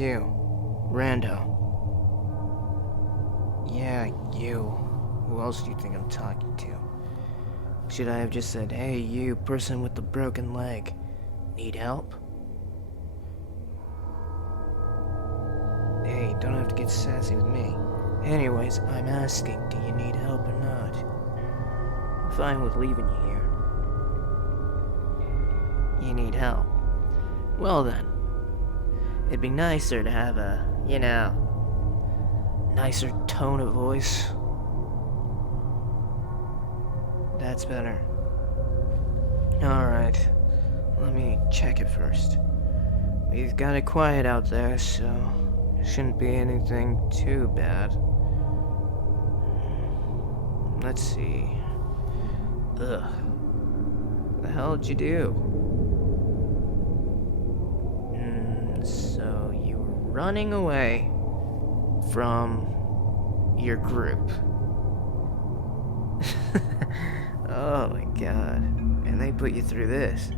you? Rando. Yeah, you. Who else do you think I'm talking to? Should I have just said, hey, you, person with the broken leg, need help? Hey, don't have to get sassy with me. Anyways, I'm asking, do you need help or not? I'm fine with leaving you here. You need help. Well then, it'd be nicer to have a, nicer tone of voice. That's better. Alright, let me check it first. We've got it quiet out there, so it shouldn't be anything too bad. Let's see. Ugh. The hell did you do? So you were running away from your group. Oh my god. And they put you through this.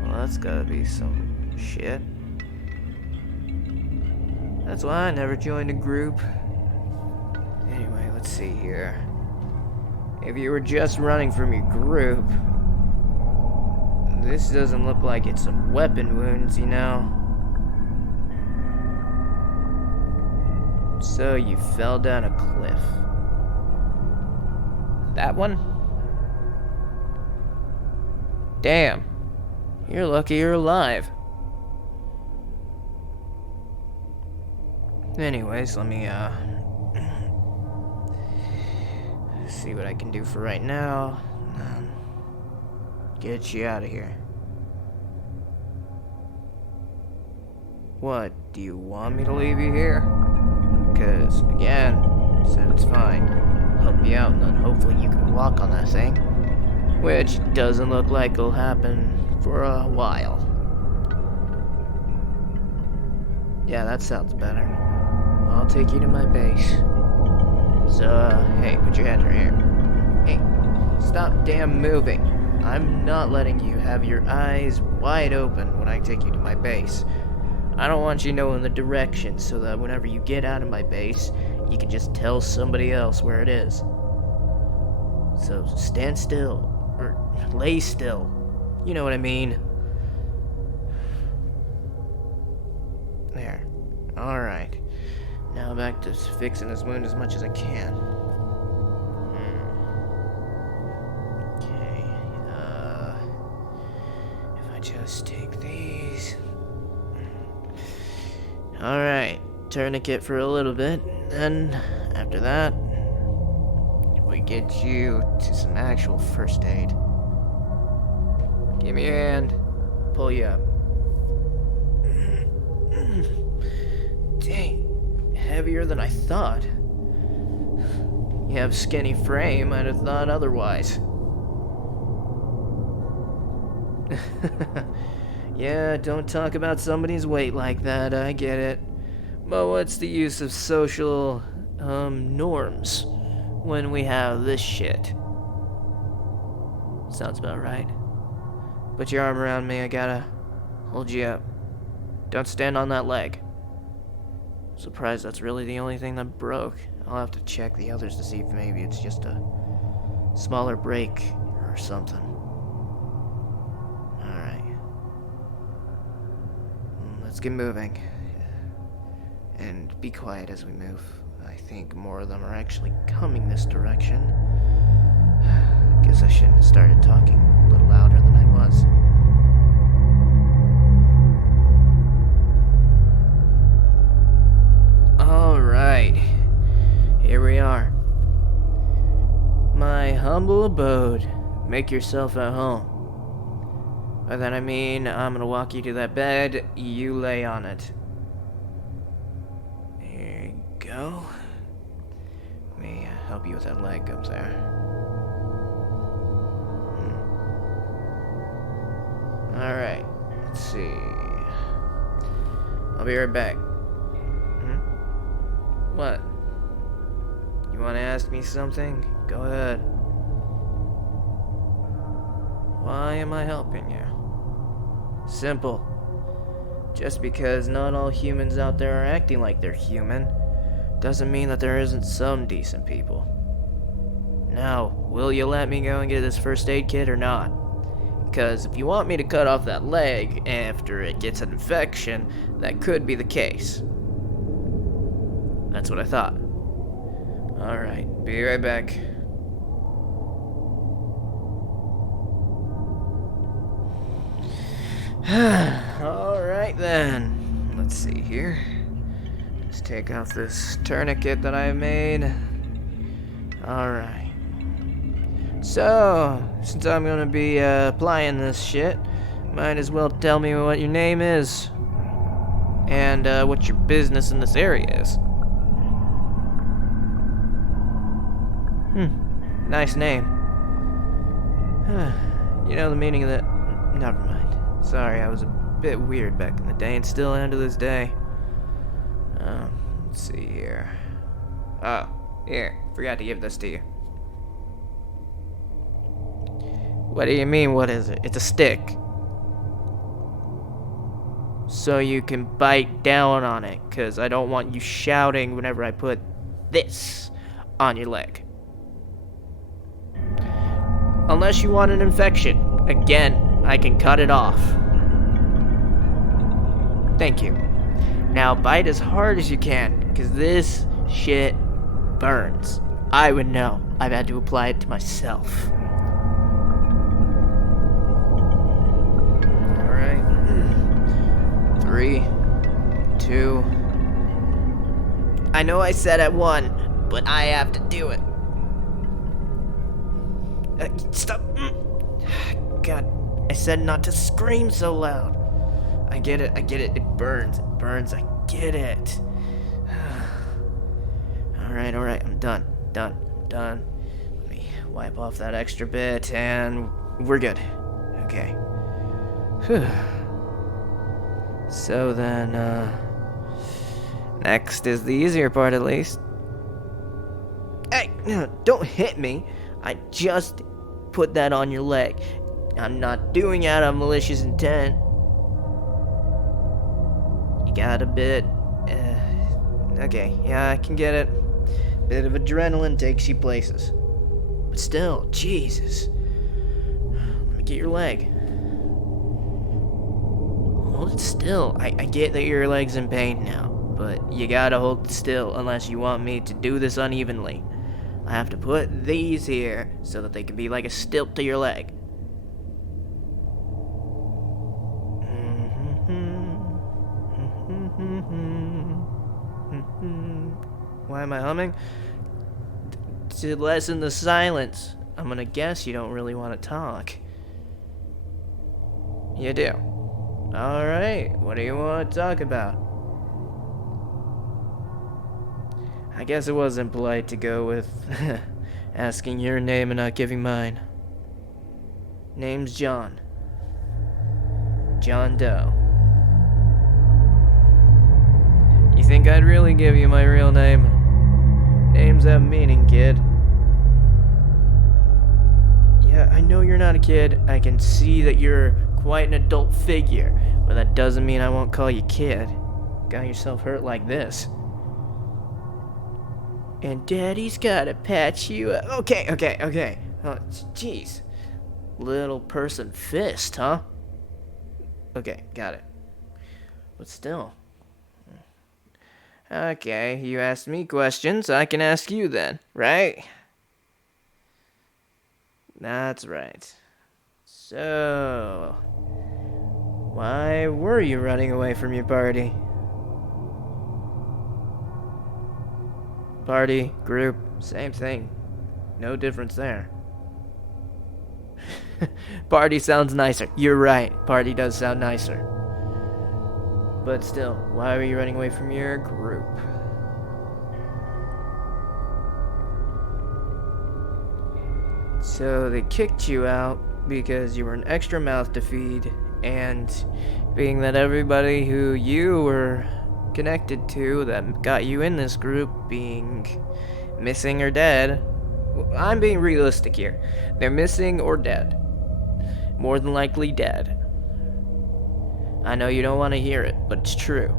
Well, that's gotta be some shit. That's why I never joined a group. Anyway, let's see here. If you were just running from your group, this doesn't look like it's some weapon wounds, So you fell down a cliff. That one? Damn. You're lucky you're alive. Anyways, let me, see what I can do for right now. Get you out of here. What, do you want me to leave you here? Because, again, you said it's fine. Help you out and then hopefully you can walk on that thing. Which doesn't look like it'll happen for a while. Yeah, that sounds better. I'll take you to my base. So, hey, put your hand right here. Hey, stop damn moving. I'm not letting you have your eyes wide open when I take you to my base. I don't want you knowing the direction so that whenever you get out of my base, you can just tell somebody else where it is. So stand still, or lay still. You know what I mean. There. Alright. Now back to fixing this wound as much as I can. Okay, if I just take these. Alright, tourniquet for a little bit, then after that, we get you to some actual first aid. Give me your hand, pull you up. Dang, heavier than I thought. You have a skinny frame, I'd have thought otherwise. Yeah, don't talk about somebody's weight like that, I get it. But what's the use of social, norms when we have this shit? Sounds about right. Put your arm around me, I gotta hold you up. Don't stand on that leg. Surprised that's really the only thing that broke. I'll have to check the others to see if maybe it's just a smaller break or something. Alright. Let's get moving. And be quiet as we move. I think more of them are actually coming this direction. Guess I shouldn't have started talking a little louder than I was. Alright. Here we are. My humble abode. Make yourself at home. By that I mean, I'm gonna walk you to that bed, you lay on it. Here you go. Let me help you with that leg up there. Alright, let's see. I'll be right back. What? You want to ask me something? Go ahead. Why am I helping you? Simple. Just because not all humans out there are acting like they're human, doesn't mean that there isn't some decent people. Now, will you let me go and get this first aid kit or not? Because if you want me to cut off that leg after it gets an infection, that could be the case. That's what I thought. Alright, be right back. Alright then. Let's see here. Let's take off this tourniquet that I made. Alright. So, since I'm gonna be applying this shit, might as well tell me what your name is. And what your business in this area is. Nice name. You know the meaning of that? Never mind. Sorry, I was a bit weird back in the day and still am to this day. Let's see here. Oh, here. Forgot to give this to you. What do you mean, what is it? It's a stick. So you can bite down on it, because I don't want you shouting whenever I put this on your leg. Unless you want an infection. Again, I can cut it off. Thank you. Now bite as hard as you can, because this shit burns. I would know. I've had to apply it to myself. Alright. 3, 2. I know I said at 1, but I have to do it. Stop. God, I said not to scream so loud. I get it, it burns, I get it. Alright, I'm done. Let me wipe off that extra bit, and we're good. Okay. Whew. So then, next is the easier part at least. Hey, don't hit me. I just put that on your leg. I'm not doing it out of malicious intent. You got a bit. Okay, yeah, I can get it. Bit of adrenaline takes you places. But still, Jesus. Let me get your leg. Hold it still. I get that your leg's in pain now, but you gotta hold it still unless you want me to do this unevenly. I have to put these here so that they can be like a stilt to your leg. Why am I humming? To lessen the silence. I'm gonna guess you don't really want to talk. You do. Alright, what do you want to talk about? I guess it wasn't polite to go with asking your name and not giving mine. Name's John. John Doe. You think I'd really give you my real name? Names have meaning, kid. Yeah, I know you're not a kid. I can see that you're quite an adult figure, but that doesn't mean I won't call you kid. Got yourself hurt like this. And Daddy's gotta patch you up. Okay. Oh, jeez. Little person fist, huh? Okay, got it. But still. Okay, you asked me questions, I can ask you then, right? That's right. So, why were you running away from your party? Party, group, same thing. No difference there. Party sounds nicer. You're right, party does sound nicer. But still, why were you running away from your group? So they kicked you out because you were an extra mouth to feed, and being that everybody who you were connected to that got you in this group being missing or dead. I'm being realistic here. They're missing or dead. More than likely dead. I know you don't want to hear it, but it's true.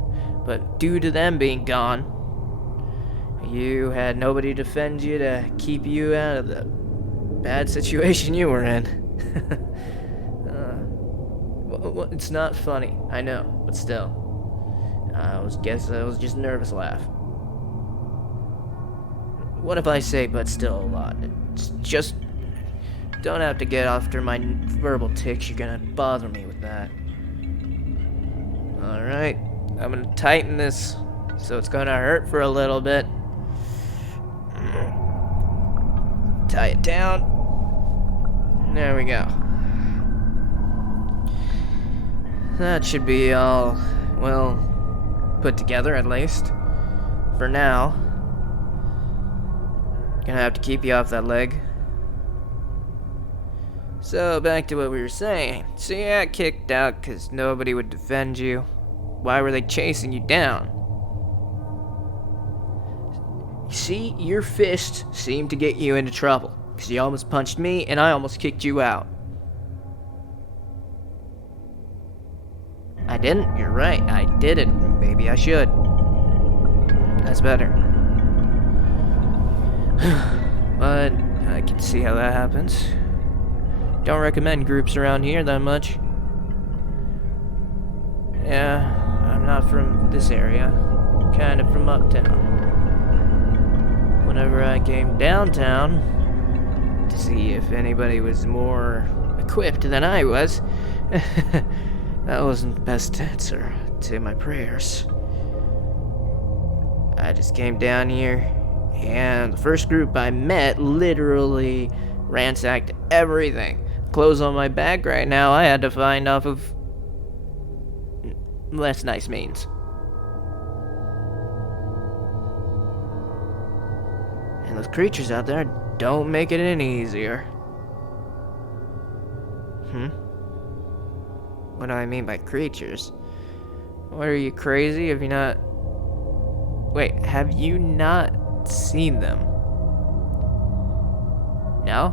But due to them being gone, you had nobody to defend you to keep you out of the bad situation you were in. Well, it's not funny, I know, but still. I was just a nervous laugh. What if I say but still a lot? It's just don't have to get after my verbal tics. You're gonna bother me with that. Alright, I'm gonna tighten this so it's gonna hurt for a little bit. Tie it down. There we go. That should be all, well, put together at least. For now. Gonna have to keep you off that leg. So, back to what we were saying. So you got kicked out because nobody would defend you. Why were they chasing you down? You see, your fist seemed to get you into trouble. Because you almost punched me and I almost kicked you out. I didn't? You're right, I didn't. Maybe I should. That's better. But I can see how that happens. Don't recommend groups around here that much. Yeah, I'm not from this area. Kind of from uptown. Whenever I came downtown to see if anybody was more equipped than I was, that wasn't the best answer to my prayers. I just came down here, and the first group I met literally ransacked everything. Clothes on my back right now I had to find off of less nice means. And those creatures out there don't make it any easier. What do I mean by creatures? What, are you crazy? Have you not... Wait, have you not seen them? No?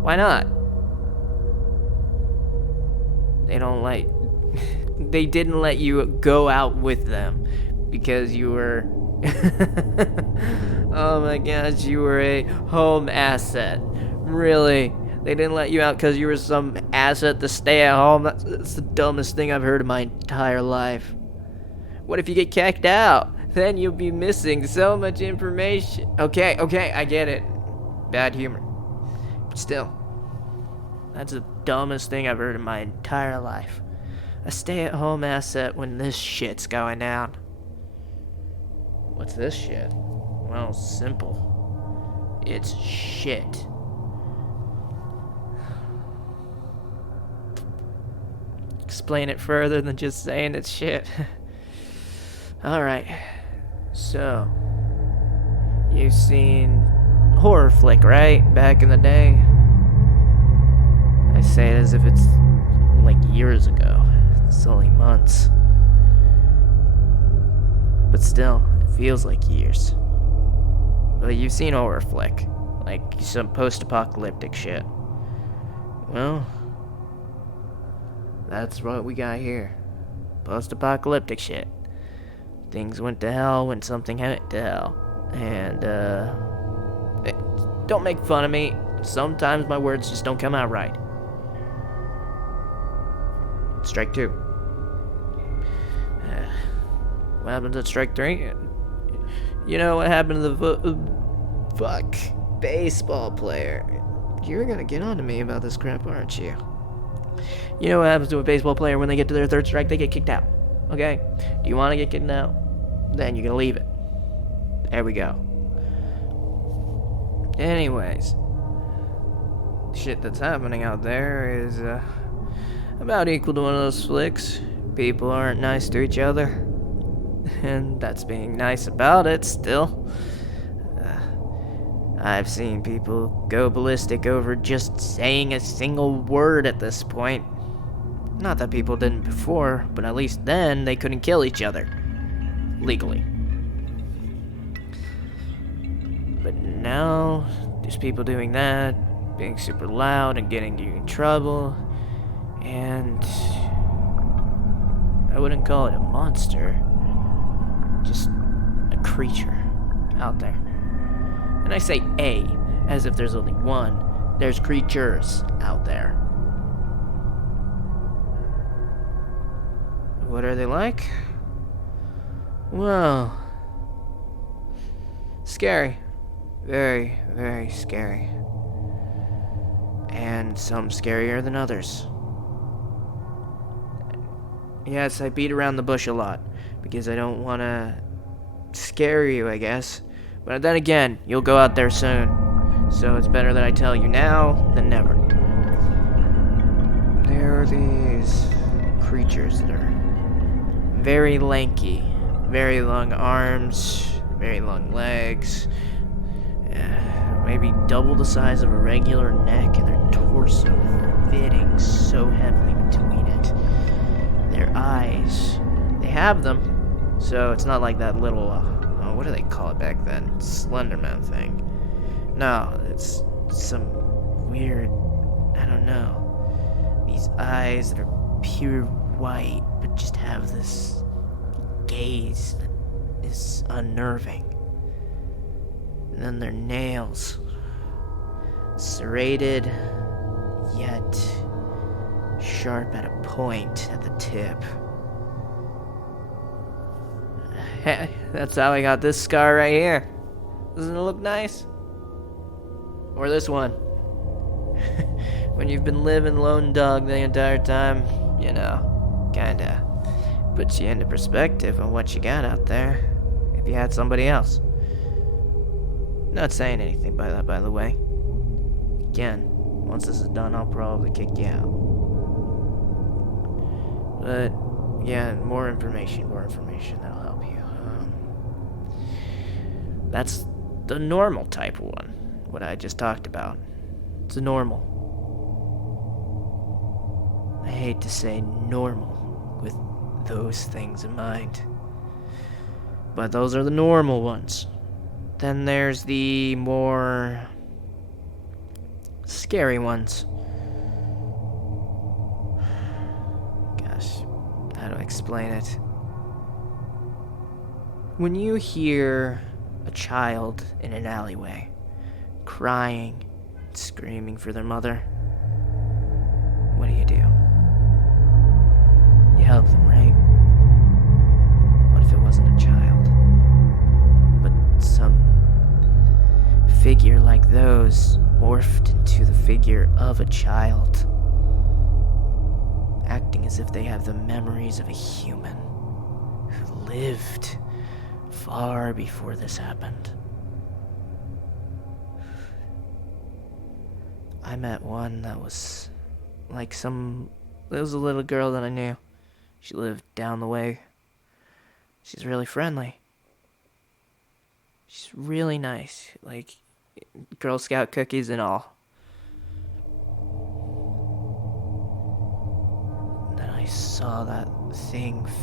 Why not? They don't like... They didn't let you go out with them because you were... Oh my gosh, you were a home asset. Really? They didn't let you out because you were some asset to stay at home? That's the dumbest thing I've heard in my entire life. What if you get kicked out? Then you'll be missing so much information. Okay, I get it. Bad humor. But still, that's the dumbest thing I've heard in my entire life. A stay-at-home asset when this shit's going down. What's this shit? Well, simple. It's shit. Explain it further than just saying it's shit. Alright. So, you've seen horror flick, right? Back in the day. I say it as if it's like years ago. It's only months. But still, it feels like years. But you've seen horror flick. Like some post-apocalyptic shit. Well, that's what we got here. Post-apocalyptic shit. Things went to hell when something went to hell. And, don't make fun of me. Sometimes my words just don't come out right. Strike 2. What happened to strike 3? You know what happened to the baseball player? You're gonna get on to me about this crap, aren't you? You know what happens to a baseball player when they get to their third strike? They get kicked out. Okay? Do you want to get kicked out? Then you're gonna leave it. There we go. Anyways, shit that's happening out there is about equal to one of those flicks. People aren't nice to each other. And that's being nice about it still. I've seen people go ballistic over just saying a single word at this point. Not that people didn't before, but at least then they couldn't kill each other. Legally. But now, there's people doing that, being super loud and getting you in trouble. And I wouldn't call it a monster. Just a creature out there. And I say a, as if there's only one. There's creatures out there. What are they like? Well, scary. Very, very scary. And some scarier than others. Yes, I beat around the bush a lot, because I don't want to scare you, I guess. But then again, you'll go out there soon. So it's better that I tell you now than never. There are these creatures that are very lanky, very long arms, very long legs, maybe double the size of a regular neck, and their torso fitting so heavily between it. Their eyes, they have them, so it's not like that little, what do they call it back then? Slenderman thing. No, it's some weird, I don't know. These eyes that are pure white, but just have this gaze that is unnerving. And then their nails, serrated, yet sharp at a point at the tip. Hey, that's how I got this scar right here. Doesn't it look nice? Or this one. When you've been living lone dog the entire time, you know, kinda puts you into perspective on what you got out there if you had somebody else. Not saying anything by that, by the way. Again, once this is done, I'll probably kick you out. But, yeah, more information, that'll help you. That's the normal type one, what I just talked about. It's a normal. I hate to say normal with those things in mind. But those are the normal ones. Then there's the more scary ones. Gosh, how do I explain it? When you hear a child in an alleyway crying, screaming for their mother, what do? You help them, right? What if it wasn't a child, but some figure like those morphed into the figure of a child, acting as if they have the memories of a human who lived far before this happened. I met one that was like it was a little girl that I knew. She lived down the way. She's really friendly. She's really nice, like Girl Scout cookies and all. Then I saw that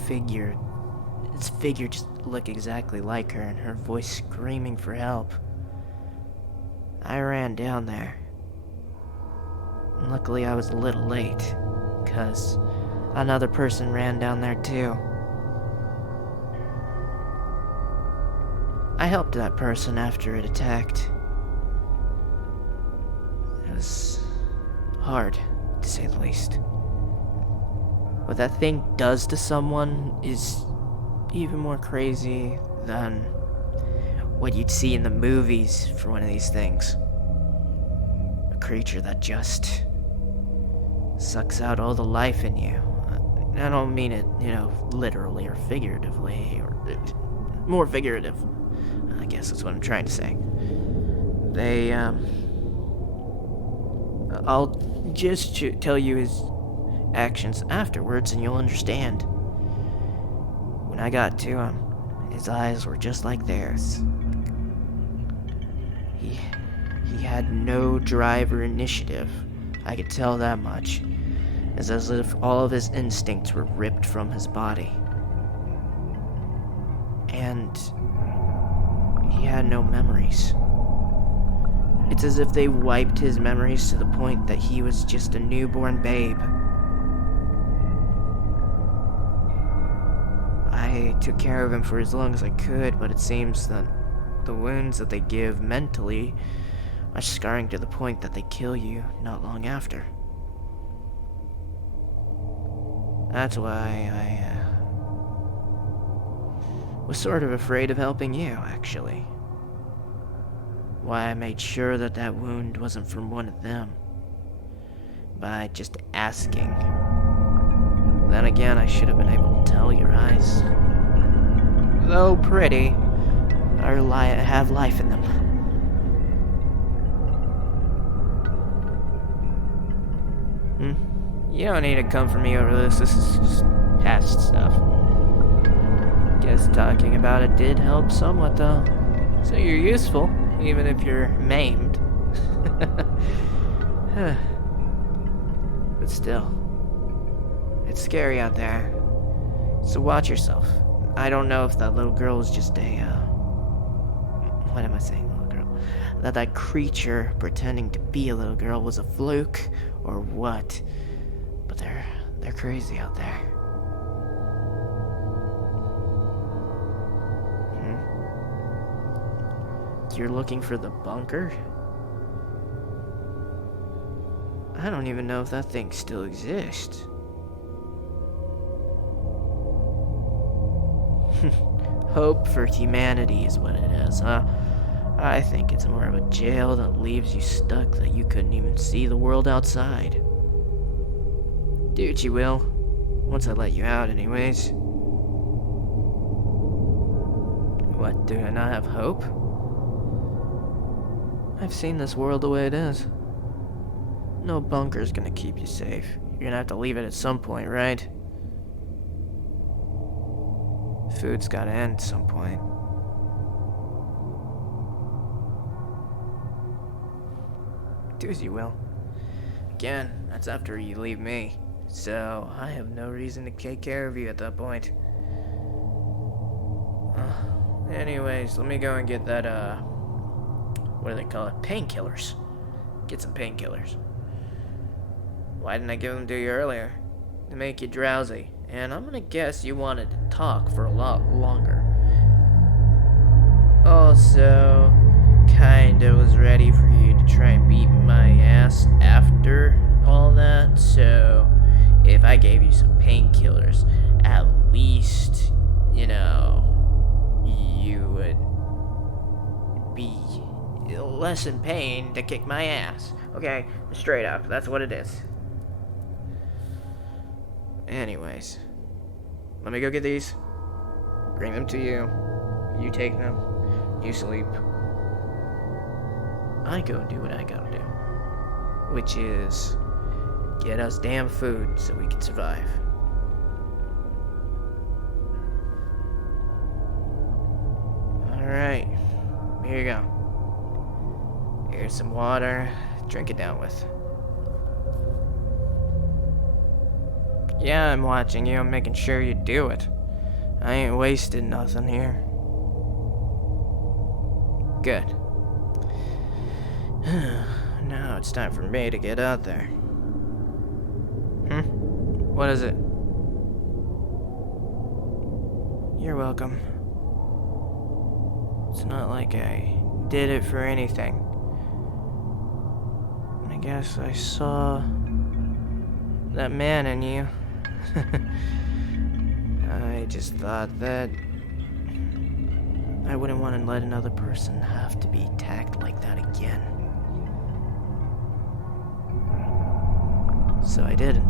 figure. This figure just looked exactly like her, and her voice screaming for help. I ran down there. And luckily I was a little late, because another person ran down there too. I helped that person after it attacked. It was hard, to say the least. What that thing does to someone is even more crazy than what you'd see in the movies for one of these things. A creature that just sucks out all the life in you. I don't mean it, literally or figuratively, or more figurative. I guess that's what I'm trying to say. I'll just tell you his actions afterwards and you'll understand. When I got to him, his eyes were just like theirs. He had no drive or initiative. I could tell that much. It's as if all of his instincts were ripped from his body. And he had no memories. It's as if they wiped his memories to the point that he was just a newborn babe. I took care of him for as long as I could, but it seems that the wounds that they give mentally are scarring to the point that they kill you not long after. That's why I was sort of afraid of helping you, actually. Why I made sure that that wound wasn't from one of them. By just asking. Then again, I should have been able to tell your eyes, though pretty, have life in them. You don't need to come for me over this. This is just past stuff. Guess talking about it did help somewhat, though. So you're useful, even if you're maimed. But still, it's scary out there. So watch yourself. I don't know if that little girl was just a, what am I saying, little girl? That creature pretending to be a little girl was a fluke, or what. But they're crazy out there. You're looking for the bunker? I don't even know if that thing still exists. Hope for humanity is what it is, huh? I think it's more of a jail that leaves you stuck that you couldn't even see the world outside. Do what you will, once I let you out anyways. What, do I not have hope? I've seen this world the way it is. No bunker's gonna keep you safe. You're gonna have to leave it at some point, right? Food's gotta end at some point. Do as you will. Again, that's after you leave me. So, I have no reason to take care of you at that point. Anyways, let me go and get that, what do they call it? Painkillers. Get some painkillers. Why didn't I give them to you earlier? To make you drowsy. And I'm gonna guess you wanted to talk for a lot longer. Also, kinda was ready for you to try and beat my ass after all that. So, if I gave you some painkillers, at least, you know, you would be less in pain to kick my ass. Okay, straight up, that's what it is. Anyways, let me go get these, bring them to you, you take them, you sleep. I go and do what I gotta do, which is get us damn food so we can survive. Alright, here you go. Here's some water, drink it down with. Yeah, I'm watching you. I'm making sure you do it. I ain't wasted nothing here. Good. Now it's time for me to get out there. What is it? You're welcome. It's not like I did it for anything. I guess I saw that man in you. I just thought that I wouldn't want to let another person have to be attacked like that again. So I didn't.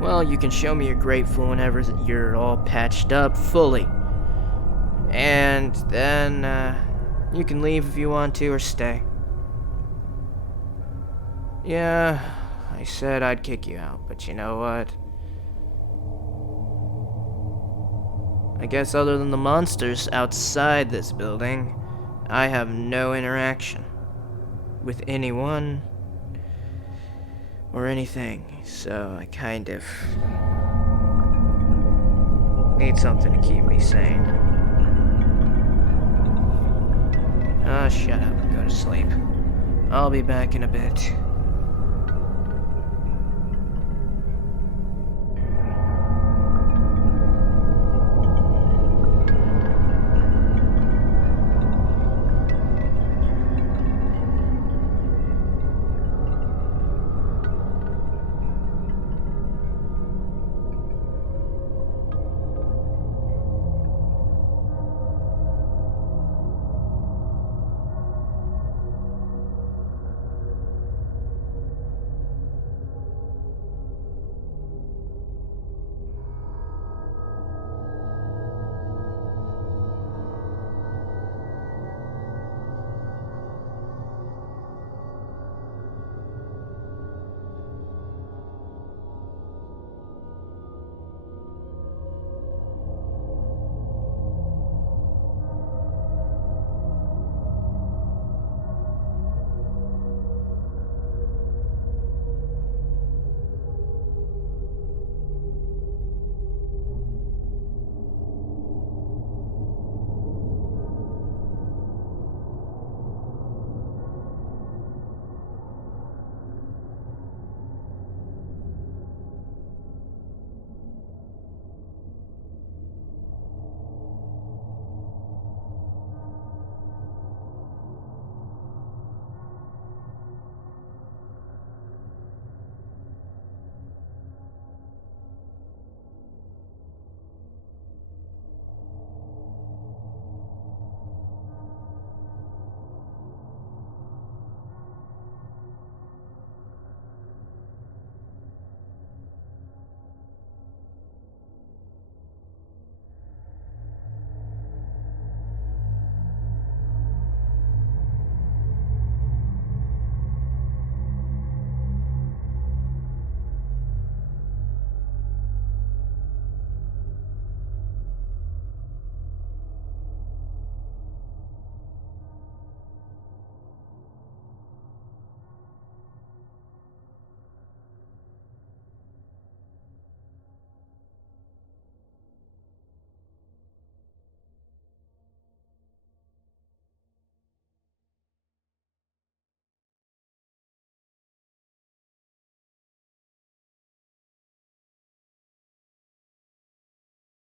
Well, you can show me you're grateful whenever you're all patched up fully. And then, you can leave if you want to or stay. Yeah, I said I'd kick you out, but you know what? I guess other than the monsters outside this building, I have no interaction with anyone or anything, so I kind of need something to keep me sane. Shut up and go to sleep. I'll be back in a bit.